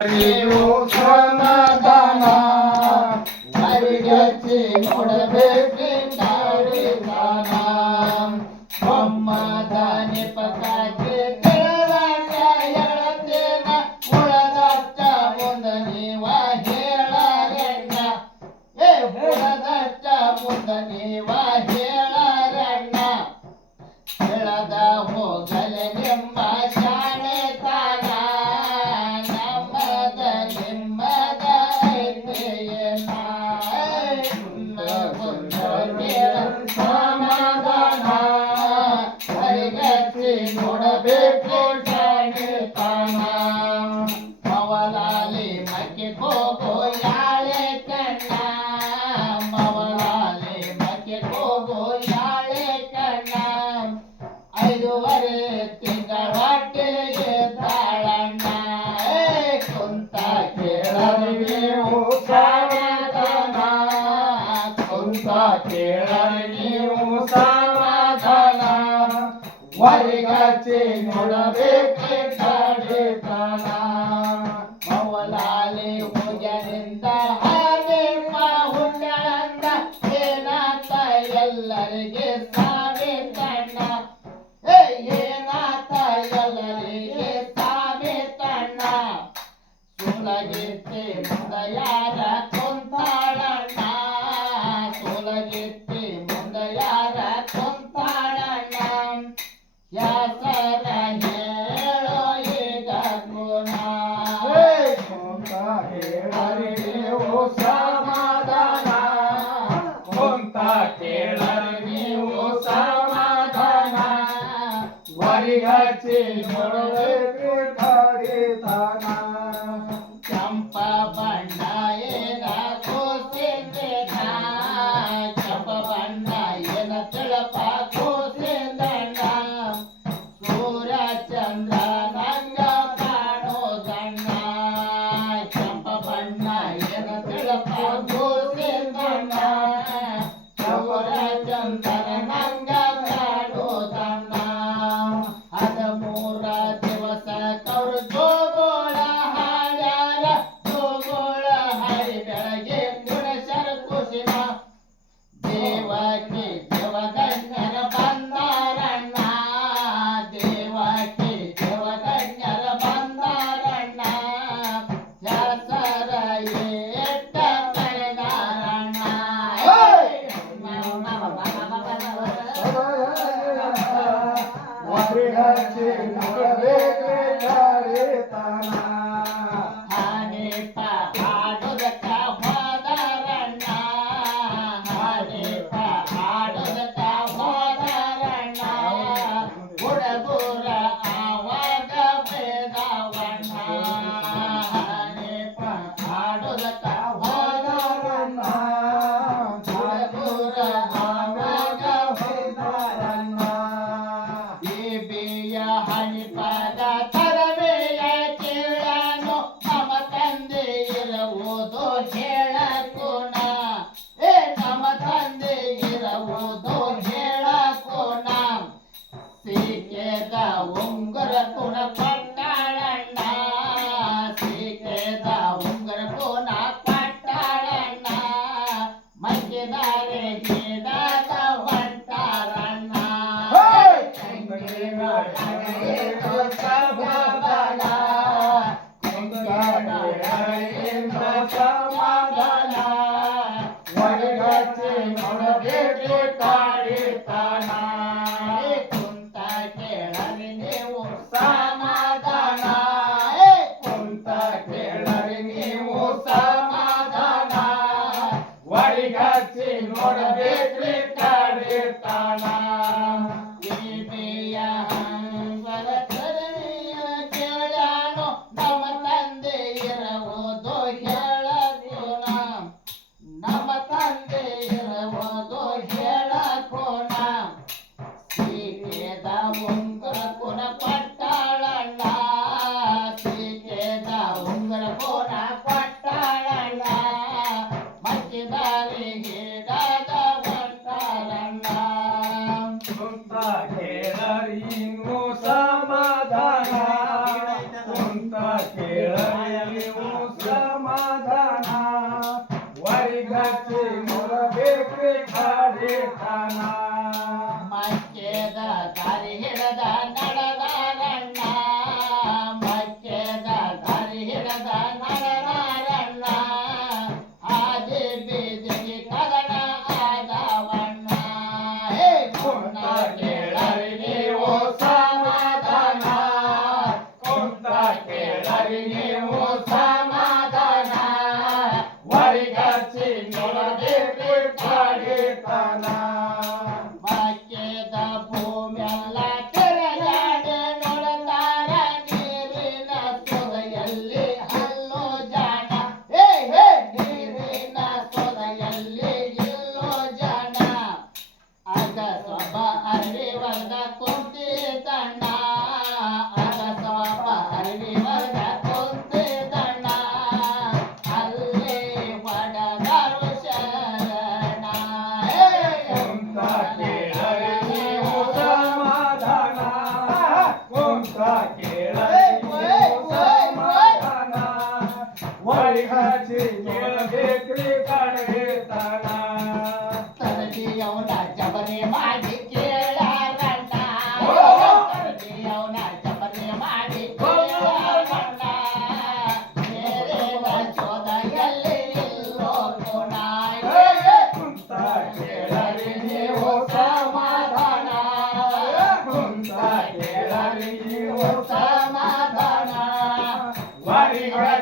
ನೀವು ಸಮಾಧಾನ ಅರಿಗಚ್ಚಿ ನೋಡಬೇಕ್ರಿ ತಾಳಿದಾನ ಒಮ್ಮದಾನೆ ಪಕಾಕೆ ಕೆಳದಾಗ ಹೇಳತೇನ ಉಳದಷ್ಟ ಮುಂದ ನೀವ ಹೇಳರಣ್ಣ ಉಳದಷ್ಟ ಮುಂದ ನೀವ ಹೇಳರಣ್ಣ ಹೇಳದ ಹೋಗಲೆ ನಿಮ್ಮ ಶಾಣೆ ತಾನ ಸಮಾಧಾನ ಹರಿಗಚ್ಚಿ ನೋಡಬೇಕು ಶಾಣೆ ತಾನ ಮವಲಾಲಿ ಮಕ್ಕೆ ಹೋಗೋ ಯಾಳೆ ಕಣ್ಣ ಮವಲಾಲಿ ಮಕ್ಕೆ ಹೋಗೋ ಯಾಳೆ ಕಣ್ಣ 5 ತಿಂಗಳ ಹೊಟ್ಟೆಗೆ ತಾಳಣ್ಣ ಕುಂತ ಕೇಳರಿ ನೀವು ಸಮಾಧಾನ ಕುಂತ ಕೇಳರಿ ನೀವು ಸಮಾಧಾನ ವರಿಗಚ್ಚಿ ನೋಡಬೇಕು ತಾಡಿತಾನ ಮವಲಾಲಿ ಹೋಗನಿಂದ ಹಾಗೆಮ್ಮ ಹುಟ್ಟಳಂದ ಏನಾತ ಎಲ್ಲರಿಗೆ ಸಾವಿತಣ್ಣ ಏನಾತ ಎಲ್ಲರಿಗೆ ಸಾವಿತಣ್ಣ ಸುಲಗಿತ್ತಿ ಮುಂದ ಯಾರ ಕುಂತಾಳಣ್ಣ ಸುಲಗಿತ್ತಿ ಮುಂದ ಯಾರ ಕುಂತಾಳಣ್ಣ ಯಾಸರ ಹೇಳೋ ಈಗ ಗುಣ ಕುಂತ ಕೇಳರಿ ನೀವು ಸಮಾಧಾನ ಕುಂತ ಕೇಳರಿ ನೀವು ಸಮಾಧಾನ ವರಿಗಚ್ಚಿ ನೋಡಬೇಕು ತಾಡಿತಾನ ಚಂಪ ಬಣ್ಣ ಏನ ಕೋಸೆಂದೆನ ಚಂಪ ಬಣ್ಣ ಏನ ತಿಳಪ ಕೋಸೆಂದಣ್ಣ ಸೂರ್ಯ ಚಂದ್ರ ನಂಗ ಕಾಣೋದಣ್ಣ ಚಂಪ ಬಣ್ಣ ಏನ ತಿಳಪ ಕೋಸೆಂದಣ್ಣ ಸೂರ್ಯ ಚಂದ್ರ ನಂಗ ಕಾಣೋದಣ್ಣ 13 ದಿವಸ ಕೌರು ಜೋಗೋಳ ಹಾಡ್ಯಾರ ಜೋಗೋಳ ಹಾಡಿ ಬೆಳಗ್ಗೆ ಗುಣಶರ ಕುಸಿನ ದೇವಕಿ ದೇವಗಣ್ಯರ ಬಂದಾರಣ್ಣ ದೇವಕಿ ದೇವಗಣ್ಯರ ಬಂದಾರಣ್ಣ ದಾಸರ ಏಟ ಕರೆದಾರಣ್ಣ ವರಿಗಚ್ಚಿ ನೋಡಬೇಕು ತಾಡಿತಾನ ಹಾನೇಪ ಹಾಡುದಕ್ಕ ಹೋದಾರಣ್ಣ ಹಾನೇಪ ಹಾಡುದಕ್ಕ ಹೋದಾರಣ್ಣ ಹುಡುಗರ ಆವಾಗ ಬೇದವಣ್ಣ ಹಾನೇಪ ಹಾಡುದಕ್ಕ ಹೋದಾರಣ್ಣ ಹುಡುಗರ ಆವಾಗ ಬೇದವಣ್ಣ ದೇವಿಯ ಹಣಿಪದ ತರವೆಯ ಕೇಳನು ನಮ್ಮ ತಂದೆ ಇರುವುದು ಹೇಳಕೋಣ ನಮ್ಮ ತಂದೆ ಇರುವುದು ಹೇಳಕೋಣ ಸೀಕೆದ ಉಂಗುರ ಕುಣ ಪಟ್ಟಾಳಣ್ಣ ಸೀಕೆದ ಉಂಗುರ ಕುಣ ಪಟ್ಟಾಳಣ್ಣ ಮಗ್ಗಿದಾರೆ ಗೀಡದ ಹೊಂಟಾರಣ್ಣ ಸಮಾಧಾನ ಸಮಾಧಾನ ವರಿಗಚ್ಚಿ ನೋಡಬೇಕು ತಾಡಿತಾನ ಕುಂತ ಕೇಳರಿ ನೀವು ಸಮಾಧಾನ ಕುಂತ ಕೇಳರಿ ನೀವು ಸಮಾಧಾನ ವರಿಗಚ್ಚಿ ನೋಡಬೇಕು ತಾಡಿತಾನ ದೇವಿಯ ಹಂಬಲ ಕರುಣೆಯ ಕೇಳ್ಯಾನು ನಮ್ಮ ತಂದೆ ಇರುವುದು ಹೇಳಕೋಣ ನಮ್ಮ ತಂದೆ ಇರುವುದು ಹೇಳಕೋಣ ಸೀಕೆದ ಉಂಗುರ ಕುಣ ಪಟ್ಟಾಳಣ್ಣ ಸೀಕೆದ ಉಂಗುರ ಕುಣ ಪಟ್ಟಾಳಣ್ಣ ಮಗ್ಗಿದಾರಿ ಗಿಡದ ಹೊಂಟಾರಣ್ಣ ಕುಂತ ಕೇಳರಿ ನೀವು ಸಮಾಧಾನ ಕುಂತ ಕೇಳರಿ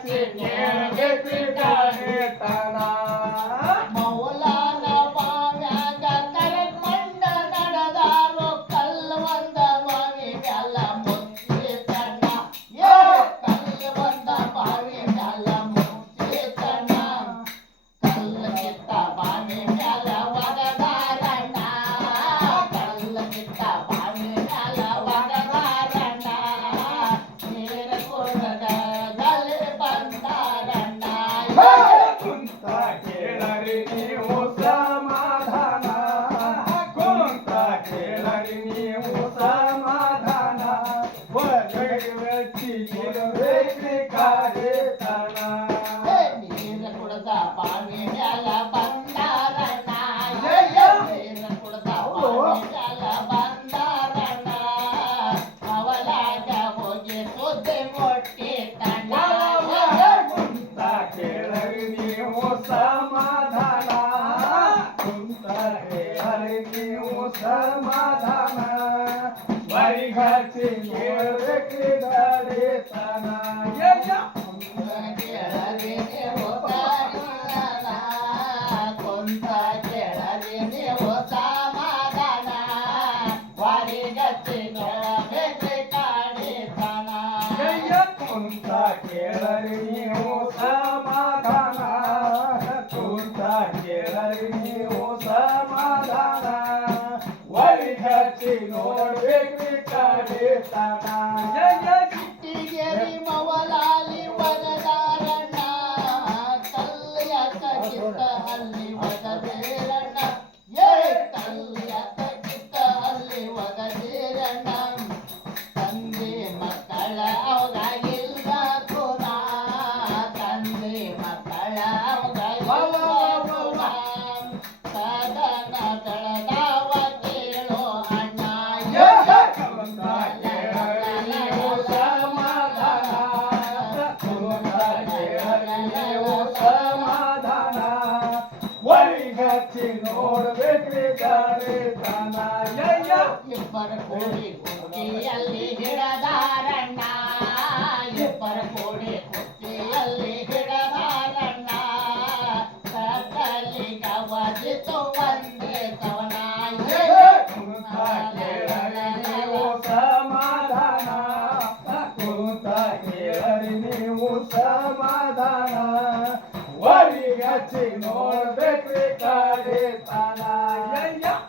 ಹಚ್ಚಿ ಕೇಳಬೇಕ್ರಿ ಗಾಣಿತನ ಮೌಲಾನ ಬಾವ್ಯಾಗ ಕರಮಂಡ ನಡೆದಾರೋ ಕಲ್ಲು ಒಂದ ಬಾವಿ ಮ್ಯಾಲ ಮುಚ್ಚಿತಣ್ಣ ಏ ಕಲ್ಲು ಒಂದ ಬಾವಿ ಮ್ಯಾಲ ಮುಚ್ಚಿತಣ್ಣ ಕಲ್ಲು ಕಿತ್ತ ಬಾವಿ ಮ್ಯಾಲ ಒಗದಾರಣ್ಣ ಕಲ್ಲು ಕಿತ್ತ ಬಾವಿ ಮ್ಯಾಲ ಒಗದಾರಣ್ಣ ನೀರ ಕುಡದ ಗಲಿ ಬಂದಾರಣ್ಣ ಕುಂತ ಕೇಳರಿ ನೀವು ಸಮಾಧಾನ ಕುಂತ ಕೇಳರಿ ನೀವು ಸಮಾಧಾನ ಒಳಗಡೆ ವ್ಯಕ್ತಿ ಬೇಕ್ರಿ ಕಾರ್ಯತನ ನೀರ ಕುಡದ ಬಾವಿ ಮ್ಯಾಲ ಬಂದಾರಣ್ಣ ನೀರ ಕುಡದ ಬಾವಿ ಮ್ಯಾಲ ಬಂದಾರಣ್ಣ ಅವಲಾಗ ಹೋಗಿ ಸುದ್ದಿ ಮುಟ್ಟಿ ತಣ್ಣ ಕುಂತ ಕೇಳರಿ ನೀವು ಸಮಾಧಾನ ಕುಂತ ಕೇಳರಿ ನೀವು ಸಮಾಧಾನ ವರಿಗಚ್ಚಿ ಕೇಳಬೇಕ್ರಿ ಗಾಡಿತನ ಕೇಳರಿ ನೀವು ಸಮಾಧಾನ ಕುಂತ ಕೇಳರಿ ನೀವು ಸಮಾಧಾನ ವಾರಿಗಚ್ಚಿ ಕೇಳಬೇಕ್ರಿ ಕಾಡಿತನ ಕುಂತ ಕೇಳರಿ ನೀವು ಸಮಾಧಾನ ಕುಂತ ಕೇಳರಿ ನೀವು ಸಮಾಧಾನ ವರಿಗಚ್ಚಿ ನೋಡ್ಬೇಕ್ರಿ ಗಾಡಿತನ ಕಿಟ್ಟಿಗೆರಿ ಮವಲಾಲಿ ಒಗದಾರಣ್ಣ ಕಲ್ಯಾಕ ಕಿತ್ತ ಅಲ್ಲಿ ಒಗದೇರಣ್ಣ ಏ ಕಲ್ಯಾಕ ಕಿತ್ತ ಅಲ್ಲಿ ಒಗದೇರಣ್ಣ ತಂದೆ ಮಕ್ಕಳ ಅವಗಾಗಿಲ್ಲ ಗುಣ ತಂದೆ ಮಕ್ಕಳ ಅವಗಾಗಿಲ್ಲ ಗುಣ ಸದನ ಬೆಳೆದವ ಕೇಳೋ ಅಣ್ಣ ಕುಂತ ಕೇಳರಿ ನೀವು ಸಮಾಧಾನ ಕುಂತ ಕೇಳರಿ ನೀವು ಸಮಾಧಾನ ವರಿಗಚ್ಚಿ ನೋಡ್ಬೇಕ್ರಿ ಗಾಡಿತನ ಇಬ್ಬರ ಕೋಡಿ ಕುತ್ತಿಯಲ್ಲಿ ಹಿಡದಾರಣ್ಣ ಇಬ್ಬರ ಕೋಡಿ ಕುತ್ತಿಯಲ್ಲಿ ಹಿಡದಾರಣ್ಣ ಕತ್ತಲಿ ಗವಜಿತು ಒಂದೇ ಸವನ ಕುಂತ ಕೇಳರಿ ನೀವು ಸಮಾಧಾನ ಕುಂತ ಕೇಳರಿ ನೀವು ಸಮಾಧಾನ ವರಿಗಚ್ಚಿ ನೋಡ್ಬೇಕ್ರಿ ಗಾಡಿತನ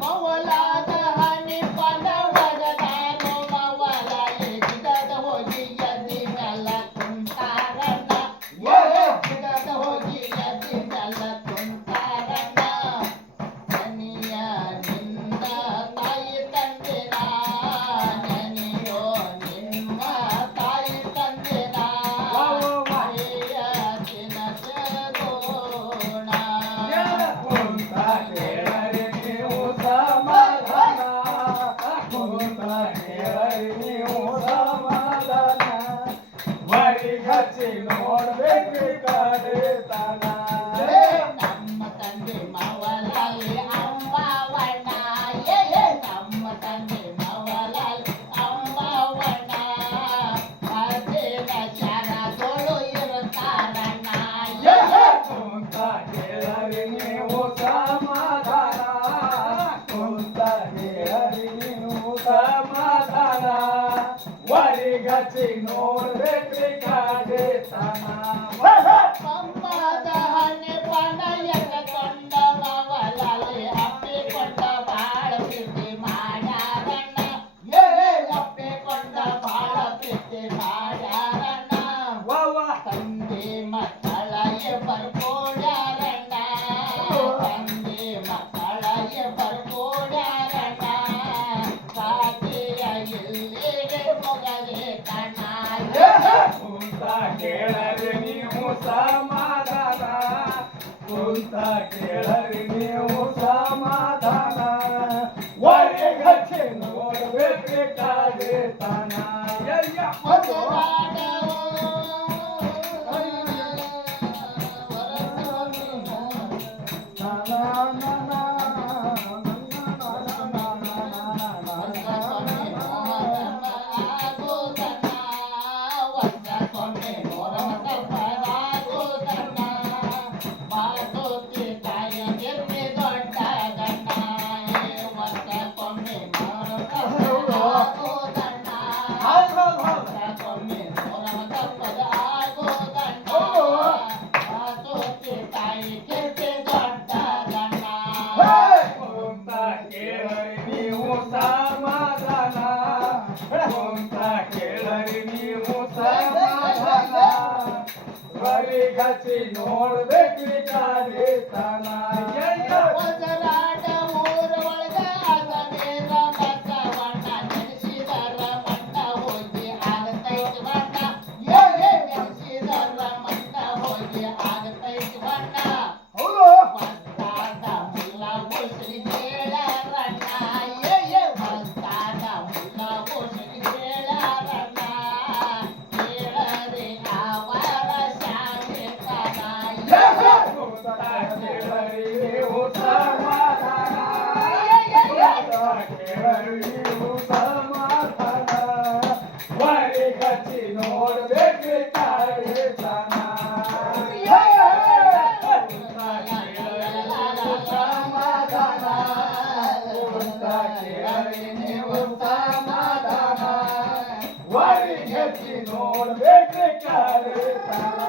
ಮವಲಾದ ಹನಿ ಪದ ಒಗದಾನು ಮವಲಾಲಿ ಗಿಡದ ಹೋಗಿ ಎದ್ದಿ ಮ್ಯಾಲ ಕುಂತಾರಣ್ಣ ಗಿಡದ ಹೋಗಿ ಎದ್ದಿ ಮ್ಯಾಲ ಕುಂತಾರಣ್ಣ ನೆನೆಯ ನಿನ್ನ ತಾಯಿ ತಂದಿನ ನೆನೆಯೋ ನಿಮ್ಮ ತಾಯಿ ತಂದಿನ ಮರೆಯ ತಿನಸಗೋಣ ಕುಂತ ಕೇಳರಿ ನೀವು ಸಮಾಧಾನ ಕುಂತ ಕೇಳರಿ ನೀವು ಸಮಾಧಾನ ವರಿಗಚ್ಚಿ ನೋಡ್ಬೇಕ್ರಿ ಗಾಡಿತನ ನಮ್ಮ ತಂದೆ ಮವಲಾಲಿ ಅಂಬಾವಣ್ಣ ನಮ್ಮ ತಂದೆ ಮವಲಾಲಿ ಅಂಬಾವಣ್ಣ ಅದೇನ ಶರದೊಳು ಇರುತ್ತಾರಣ್ಣ ಕುಂತ ಕೇಳರಿ ನೀವು ಸಮಾಧಾನ ಕುಂತ ಕೇಳರಿ ನೀವು ಸಮಾಧಾನ ವರಿಗಚ್ಚಿ ನೋಡ್ಬೇಕ್ರಿ ಗಾಡಿತನ ಪಂಬದ ಹಣ್ಣೆ ಪಣಯಕ ಕೊಂಡ ಮವಲಾಲಿ ಅಪ್ಪಿಕೊಂಡ ಬಾಳ ಪ್ರೀತಿ ಮಾಡ್ಯಾರಣ್ಣ ಅಪ್ಪಿಕೊಂಡ ಬಾಳ ಪ್ರೀತಿ ಮಾಡ್ಯಾರಣ್ಣ ತಂದೆ ಮಕ್ಕಳ ಬರ್ಕೋಡ್ಯಾರಣ್ಣ ತಂದೆ ಮಕ್ಕಳ ಬರ್ಕೋಡ್ಯಾರಣ್ಣ ಕಾತಿಯ ಇಲ್ಲಿಗೆ ಮೊಗದೆ ಕಣ್ಣ ಕುಂತ ಕೇಳರಿ ನೀವು ಸಮಾಧಾನ ಕುಂತ ಕೇಳರಿ ನೀವು ಸಮಾಧಾನ ವರಿಗಚ್ಚಿ ನೋಡ್ಬೇಕ್ರಿ ಗಾಡಿತನ ಕೊಂಡೆ ಕಚ್ಚಿ ನೋಡ್ಬೇಕ್ರಿ ಕಾಡಿತನ ಹೊಸರಾಟ ಊರೊಳಗ ಅಸನೇರ ಬಸವಣ್ಣ ನೆನೆಸಿದರ ಮಣ್ಣ ಹೋಗಿ ಆಗತೈತಿ ಬಣ್ಣ ನೆನೆಸಿದರ ಮಣ್ಣ ಹೋಗಿ ಆಗತೈತಿ ಬಣ್ಣ ಹೌದು ಮಸ್ತಾದ ಮುಲ್ಲ ಗೋಸರಿ ಕೇಳರಣ್ಣ ಮಸ್ತಾದ ಮುಲ್ಲ ಗೋಸರಿ ಕೇಳರಣ್ಣ ಕೇಳರೆ ಅವರ ಶಾಂತಿತನ ಕೇಳರಿ ನೀವು ಸಮಾಧಾನ ಕೇಳರಿ ನೀವು ಸಮಾಧಾನ ವರಿ ಕಚ್ಚಿ ನೋಡ್ಬೇಕ್ರಿ ಕಾಡಿತನ ಸಮಾಧಾನ ಕೇಳರಿ ನೀವು ಸಮಾಧಾನ ವರಿ ಕಚ್ಚಿ ನೋಡ್ಬೇಕ್ರಿ ಕಾಡಿತನ